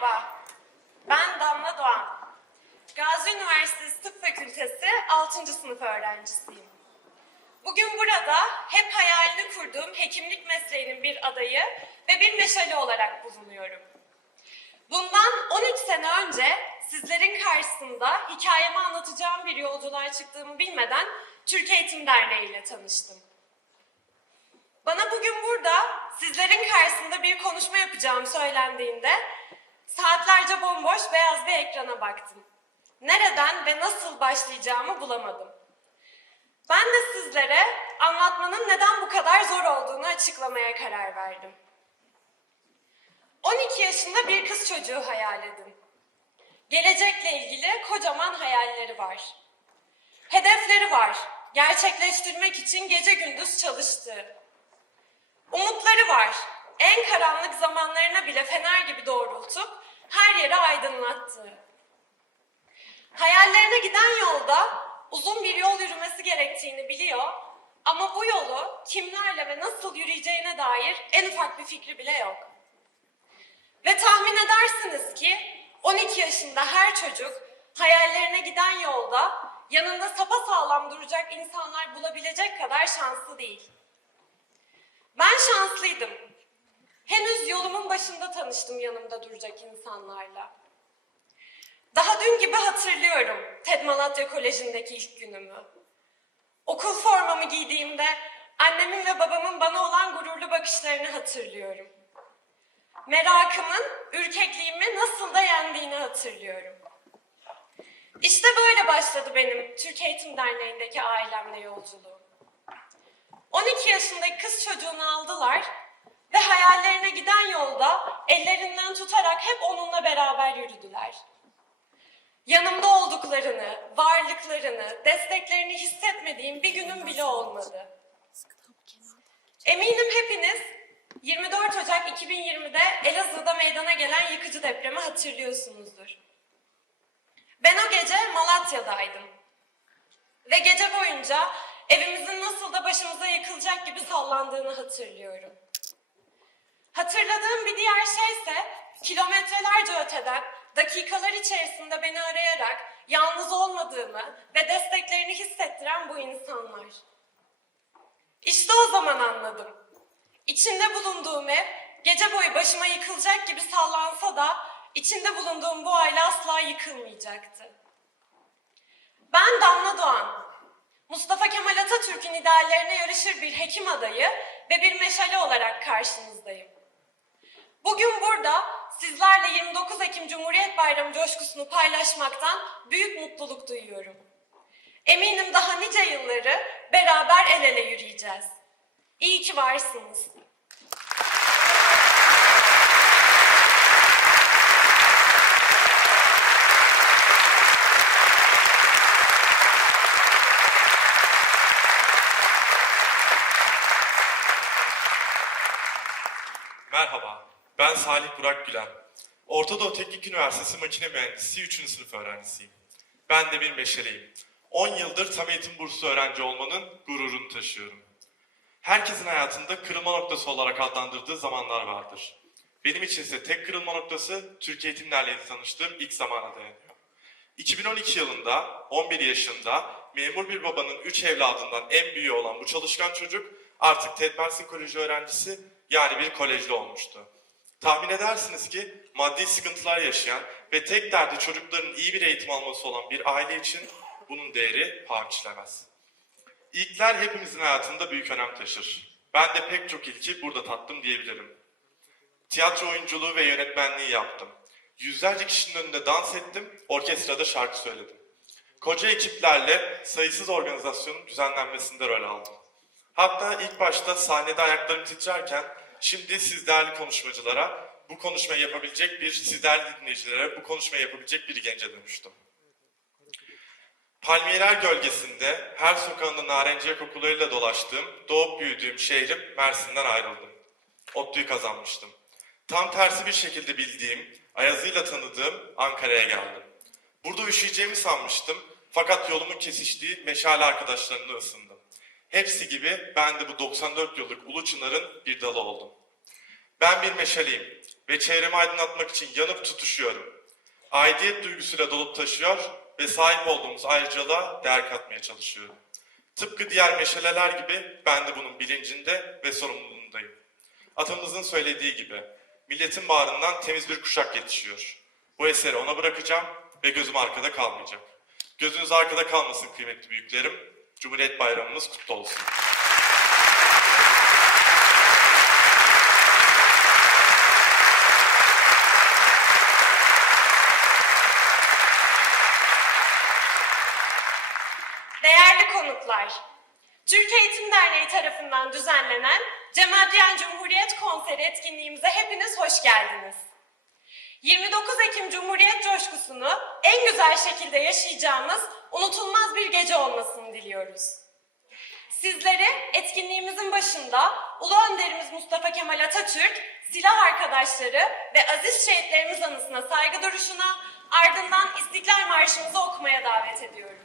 Merhaba, ben Damla Doğan. Gazi Üniversitesi Tıp Fakültesi 6. sınıf öğrencisiyim. Bugün burada hep hayalini kurduğum hekimlik mesleğinin bir adayı ve bir meşale olarak bulunuyorum. Bundan 13 sene önce sizlerin karşısında hikayemi anlatacağım bir yolculuğa çıktığımı bilmeden Türk Eğitim Derneği ile tanıştım. Bana bugün burada sizlerin karşısında bir konuşma yapacağım söylendiğinde saatlerce bomboş beyaz bir ekrana baktım. Nereden ve nasıl başlayacağımı bulamadım. Ben de sizlere anlatmanın neden bu kadar zor olduğunu açıklamaya karar verdim. 12 yaşında bir kız çocuğu hayal edin. Gelecekle ilgili kocaman hayalleri var. Hedefleri var. Gerçekleştirmek için gece gündüz çalıştığı. Umutları var. En karanlık zamanlarına bile fener gibi doğrultup her yeri aydınlattığı. Hayallerine giden yolda uzun bir yol yürümesi gerektiğini biliyor ama bu yolu kimlerle ve nasıl yürüyeceğine dair en ufak bir fikri bile yok. Ve tahmin edersiniz ki 12 yaşında her çocuk hayallerine giden yolda yanında sapasağlam duracak insanlar bulabilecek kadar şanslı değil. Ben şanslıydım. Henüz yolumun başında tanıştım yanımda duracak insanlarla. Daha dün gibi hatırlıyorum TED Malatya Koleji'ndeki ilk günümü. Okul formamı giydiğimde annemin ve babamın bana olan gururlu bakışlarını hatırlıyorum. Merakımın, ürkekliğimi nasıl da yendiğini hatırlıyorum. İşte böyle başladı benim Türk Eğitim Derneği'ndeki ailemle yolculuğum. 12 yaşındaki kız çocuğunu aldılar ve hayallerine giden yolda ellerinden tutarak hep onunla beraber yürüdüler. Yanımda olduklarını, varlıklarını, desteklerini hissetmediğim bir günüm bile olmadı. Eminim hepiniz 24 Ocak 2020'de Elazığ'da meydana gelen yıkıcı depremi hatırlıyorsunuzdur. Ben o gece Malatya'daydım. Ve gece boyunca evimizin nasıl da başımıza yıkılacak gibi sallandığını hatırlıyorum. Hatırladığım bir diğer şey ise kilometrelerce öteden dakikalar içerisinde beni arayarak yalnız olmadığımı ve desteklerini hissettiren bu insanlar. İşte o zaman anladım. İçinde bulunduğum ev gece boyu başıma yıkılacak gibi sallansa da içinde bulunduğum bu aile asla yıkılmayacaktı. Ben Damla Doğan. Mustafa Kemal Atatürk'ün ideallerine yarışır bir hekim adayı ve bir meşale olarak karşınızdayım. Bugün burada sizlerle 29 Ekim Cumhuriyet Bayramı coşkusunu paylaşmaktan büyük mutluluk duyuyorum. Eminim daha nice yılları beraber el ele yürüyeceğiz. İyi ki varsınız. Merhaba, ben Salih Burak Gülen. Orta Doğu Teknik Üniversitesi Makine Mühendisi 3. sınıf öğrencisiyim. Ben de bir meşaleyim. 10 yıldır tam eğitim burslu öğrenci olmanın gururunu taşıyorum. Herkesin hayatında kırılma noktası olarak adlandırdığı zamanlar vardır. Benim için ise tek kırılma noktası Türk Eğitim Derneği'yle tanıştığım ilk zamana dayanıyor. 2012 yılında 11 yaşında memur bir babanın 3 evladından en büyüğü olan bu çalışkan çocuk artık Ted Mersin Koleji öğrencisi yani bir kolejli olmuştu. Tahmin edersiniz ki maddi sıkıntılar yaşayan ve tek derdi çocukların iyi bir eğitim alması olan bir aile için bunun değeri paha. İlkler hepimizin hayatında büyük önem taşır. Ben de pek çok ilki burada tattım diyebilirim. Tiyatro oyunculuğu ve yönetmenliği yaptım. Yüzlerce kişinin önünde dans ettim, orkestrada şarkı söyledim. Koca ekiplerle sayısız organizasyonun düzenlenmesinde rol aldım. Hatta ilk başta sahnede ayaklarım titrerken şimdi siz değerli konuşmacılara bu konuşmayı yapabilecek bir, siz değerli dinleyicilere bu konuşmayı yapabilecek bir gence dönüştüm. Palmiyeler gölgesinde her sokağında narenciye kokularıyla dolaştığım, doğup büyüdüğüm şehrim Mersin'den ayrıldım. ODTÜ'yü kazanmıştım. Tam tersi bir şekilde bildiğim, Ayazı'yla tanıdığım Ankara'ya geldim. Burada üşüyeceğimi sanmıştım fakat yolumun kesiştiği meşale arkadaşlarımla ısındım. Hepsi gibi ben de bu 94 yıllık Ulu Çınar'ın bir dalı oldum. Ben bir meşaleyim ve çevremi aydınlatmak için yanıp tutuşuyorum. Aidiyet duygusuyla dolup taşıyor ve sahip olduğumuz ayrıcalığa değer katmaya çalışıyorum. Tıpkı diğer meşaleler gibi ben de bunun bilincinde ve sorumluluğundayım. Atamızın söylediği gibi milletin bağrından temiz bir kuşak yetişiyor. Bu eseri ona bırakacağım ve gözüm arkada kalmayacak. Gözünüz arkada kalmasın kıymetli büyüklerim. Cumhuriyet Bayramımız kutlu olsun. Değerli konuklar, Türk Eğitim Derneği tarafından düzenlenen Cemal Cumhuriyet Konseri etkinliğimize hepiniz hoş geldiniz. 29 Ekim Cumhuriyet coşkusunu en güzel şekilde yaşayacağımız unutulmaz bir gece olmasını diliyoruz. Sizleri etkinliğimizin başında Ulu Önderimiz Mustafa Kemal Atatürk, silah arkadaşları ve aziz şehitlerimiz anısına saygı duruşuna ardından İstiklal Marşımızı okumaya davet ediyorum.